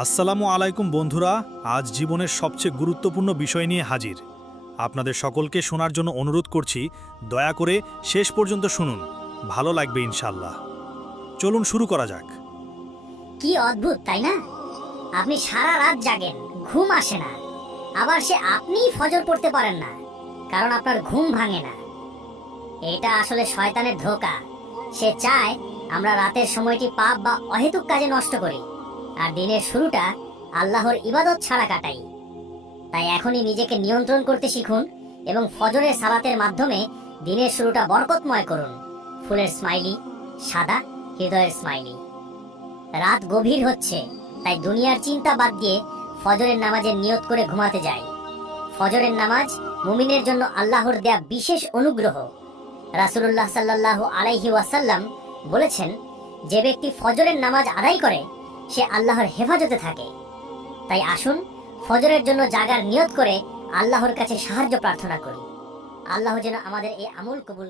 আসসালামু আলাইকুম বন্ধুরা, আজ জীবনের সবচেয়ে গুরুত্বপূর্ণ বিষয় নিয়ে হাজির। আপনাদের সকলকে শোনার জন্য অনুরোধ করছি, দয়া করে শেষ পর্যন্ত শুনুন, ভালো লাগবে ইনশাল্লাহ। চলুন শুরু করা যাক। কি অদ্ভুত তাই না? আপনি সারা রাত জাগেন, ঘুম আসে না, আবার আপনিই ফজর পড়তে পারেন না, কারণ আপনার ঘুম ভাঙে না। এটা আসলে শয়তানের ধোঁকা। সে চায় আমরা রাতের সময়টি পাপ বা অহেতুক কাজে নষ্ট করি, আর দিনের শুরুটা আল্লাহর ইবাদত ছাড়া কাটাই। তাই এখনই নিজেকে নিয়ন্ত্রণ করতে শিখুন এবং ফজরের সালাতের মাধ্যমে দিনের শুরুটা বরকতময় করুন। ফুলের স্মাইলি, সাদা হৃদয়ের স্মাইলি। রাত গভীর হচ্ছে, তাই দুনিয়ার চিন্তা বাদ দিয়ে ফজরের নামাজের নিয়ত করে ঘুমাতে যাই। ফজরের নামাজ মুমিনের জন্য আল্লাহর দেয়া বিশেষ অনুগ্রহ। রাসূলুল্লাহ সাল্লাল্লাহু আলাইহি ওয়াসাল্লাম বলেছেন, যে ব্যক্তি ফজরের নামাজ আদায় করে সে আল্লাহর হেফাজতে থাকে। তাই আসুন ফজরের জন্য জাগার নিয়ত করে আল্লাহর কাছে সাহায্য প্রার্থনা করি। আল্লাহ যেন আমাদের এই আমল কবুল